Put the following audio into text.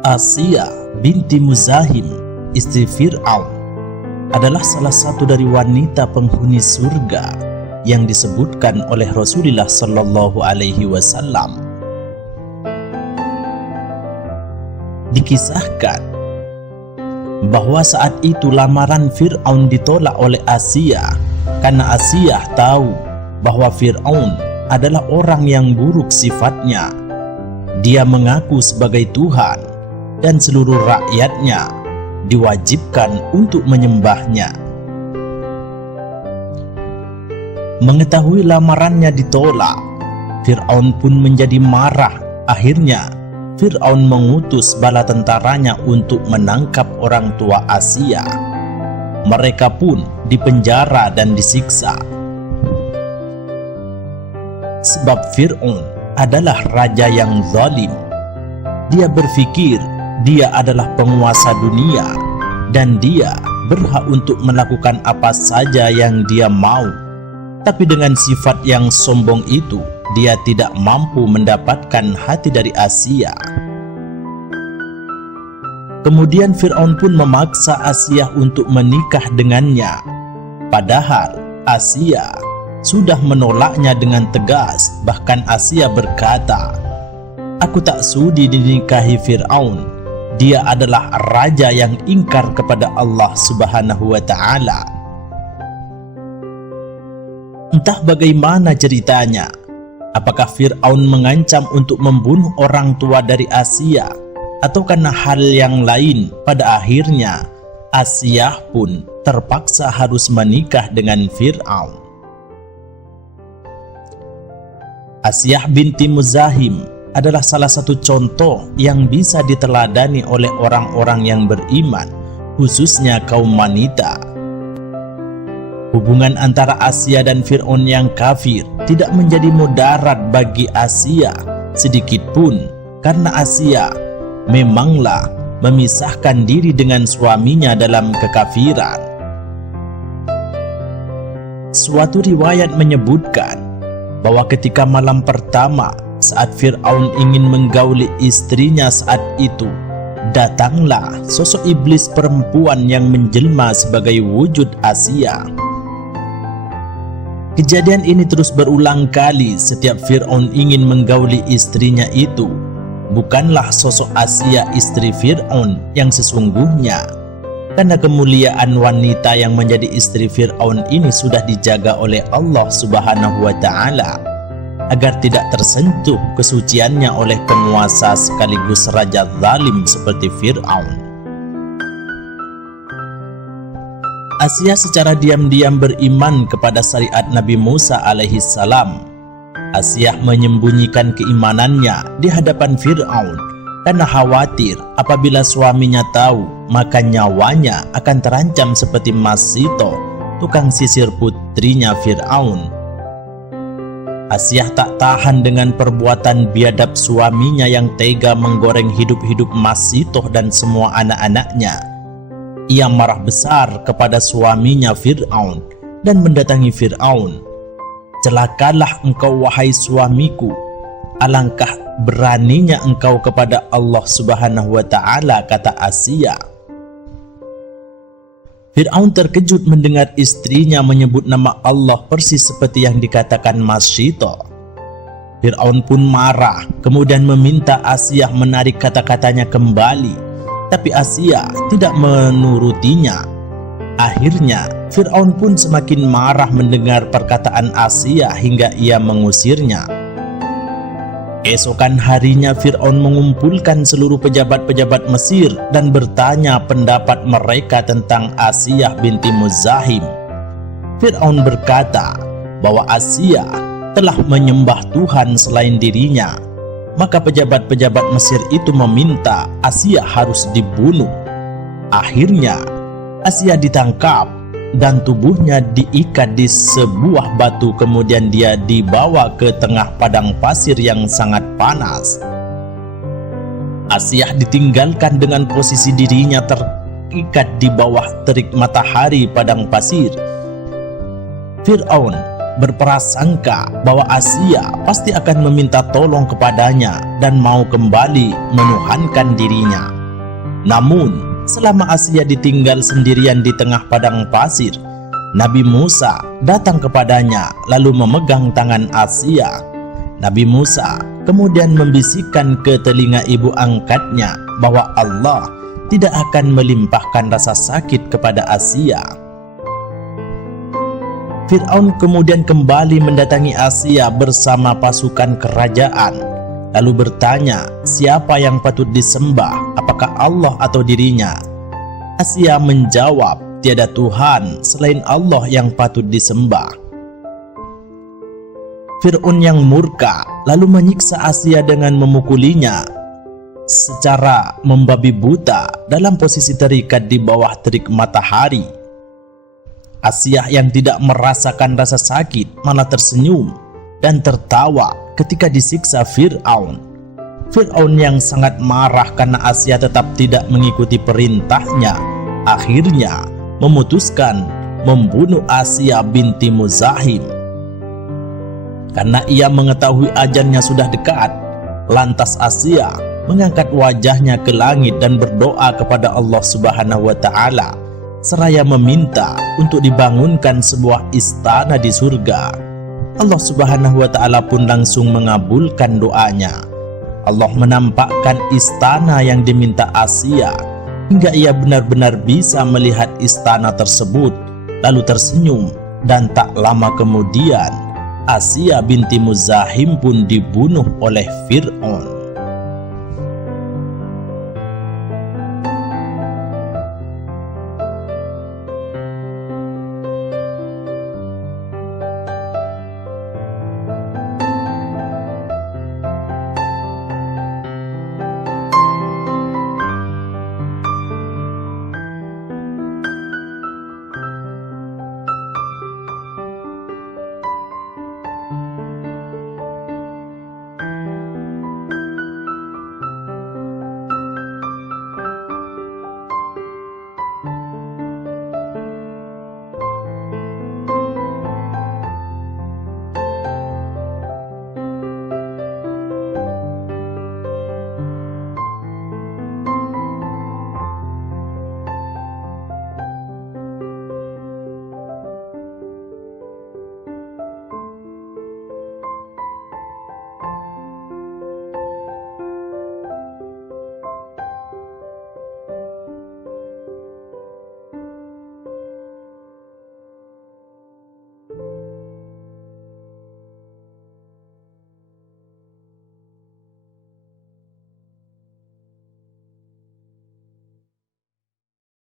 Asiyah binti Muzahim, istri Fir'aun, adalah salah satu dari wanita penghuni surga yang disebutkan oleh Rasulullah Shallallahu Alaihi Wasallam. Dikisahkan bahwa saat itu lamaran Fir'aun ditolak oleh Asiyah karena Asiyah tahu bahwa Fir'aun adalah orang yang buruk sifatnya. Dia mengaku sebagai Tuhan dan seluruh rakyatnya diwajibkan untuk menyembahnya. Mengetahui lamarannya ditolak, Fir'aun pun menjadi marah. Akhirnya Fir'aun mengutus bala tentaranya untuk menangkap orang tua Asiyah. Mereka pun dipenjara dan disiksa. Sebab Fir'aun adalah raja yang zalim. Dia berpikir dia adalah penguasa dunia dan dia berhak untuk melakukan apa saja yang dia mau. Tapi dengan sifat yang sombong itu, dia tidak mampu mendapatkan hati dari Asiyah. Kemudian Fir'aun pun memaksa Asiyah untuk menikah dengannya. Padahal Asiyah sudah menolaknya dengan tegas. Bahkan Asiyah berkata, "Aku tak sudi dinikahi Fir'aun. Dia adalah raja yang ingkar kepada Allah Subhanahu wa Ta'ala." Entah bagaimana ceritanya. Apakah Fir'aun mengancam untuk membunuh orang tua dari Asiyah, atau karena hal yang lain? Pada akhirnya Asiyah pun terpaksa harus menikah dengan Fir'aun. Asiyah binti Muzahim adalah salah satu contoh yang bisa diteladani oleh orang-orang yang beriman, khususnya kaum wanita. Hubungan antara Asiyah dan Fir'aun yang kafir tidak menjadi mudarat bagi Asiyah sedikit pun, karena Asiyah memanglah memisahkan diri dengan suaminya dalam kekafiran. Suatu riwayat menyebutkan bahwa ketika malam pertama saat Fir'aun ingin menggauli istrinya saat itu, datanglah sosok iblis perempuan yang menjelma sebagai wujud Asiyah. Kejadian ini terus berulang kali setiap Fir'aun ingin menggauli istrinya itu. Bukanlah sosok Asiyah istri Fir'aun yang sesungguhnya, karena kemuliaan wanita yang menjadi istri Fir'aun ini sudah dijaga oleh Allah Subhanahu wa Ta'ala agar tidak tersentuh kesuciannya oleh penguasa sekaligus raja zalim seperti Fir'aun. Asiyah secara diam-diam beriman kepada syariat Nabi Musa alaihi salam. Asiyah menyembunyikan keimanannya di hadapan Fir'aun karena khawatir apabila suaminya tahu, maka nyawanya akan terancam seperti Masito, tukang sisir putrinya Fir'aun. Asiyah tak tahan dengan perbuatan biadab suaminya yang tega menggoreng hidup-hidup Masito dan semua anak-anaknya. Ia marah besar kepada suaminya Fir'aun dan mendatangi Fir'aun. "Celakalah engkau wahai suamiku, alangkah beraninya engkau kepada Allah Subhanahu wa Ta'ala," kata Asiyah. Fir'aun terkejut mendengar istrinya menyebut nama Allah persis seperti yang dikatakan Masito. Fir'aun pun marah, kemudian meminta Asiyah menarik kata-katanya kembali, tapi Asiyah tidak menurutinya. Akhirnya Fir'aun pun semakin marah mendengar perkataan Asiyah hingga ia mengusirnya. Esokan harinya Fir'aun mengumpulkan seluruh pejabat-pejabat Mesir dan bertanya pendapat mereka tentang Asiyah binti Muzahim. Fir'aun berkata bahwa Asiyah telah menyembah Tuhan selain dirinya. Maka pejabat-pejabat Mesir itu meminta Asiyah harus dibunuh. Akhirnya Asiyah ditangkap dan tubuhnya diikat di sebuah batu, kemudian dia dibawa ke tengah padang pasir yang sangat panas. Asiyah ditinggalkan dengan posisi dirinya terikat di bawah terik matahari padang pasir. Fir'aun berprasangka bahwa Asia pasti akan meminta tolong kepadanya dan mau kembali menuhankan dirinya. Namun, selama Asia ditinggal sendirian di tengah padang pasir, Nabi Musa datang kepadanya lalu memegang tangan Asia. Nabi Musa kemudian membisikkan ke telinga ibu angkatnya bahwa Allah tidak akan melimpahkan rasa sakit kepada Asia. Fir'aun kemudian kembali mendatangi Asia bersama pasukan kerajaan, lalu bertanya siapa yang patut disembah, apakah Allah atau dirinya. Asia menjawab, tiada Tuhan selain Allah yang patut disembah. Fir'aun yang murka lalu menyiksa Asia dengan memukulinya secara membabi buta dalam posisi terikat di bawah terik matahari. Asia yang tidak merasakan rasa sakit malah tersenyum dan tertawa ketika disiksa Fir'aun. Fir'aun yang sangat marah karena Asia tetap tidak mengikuti perintahnya, akhirnya memutuskan membunuh Asia binti Muzahim. Karena ia mengetahui ajalnya sudah dekat, lantas Asia mengangkat wajahnya ke langit dan berdoa kepada Allah Subhanahu wa Ta'ala, seraya meminta untuk dibangunkan sebuah istana di surga. Allah Subhanahu wa Ta'ala pun langsung mengabulkan doanya. Allah menampakkan istana yang diminta Asia hingga ia benar-benar bisa melihat istana tersebut, lalu tersenyum, dan tak lama kemudian Asia binti Muzahim pun dibunuh oleh Fir'aun.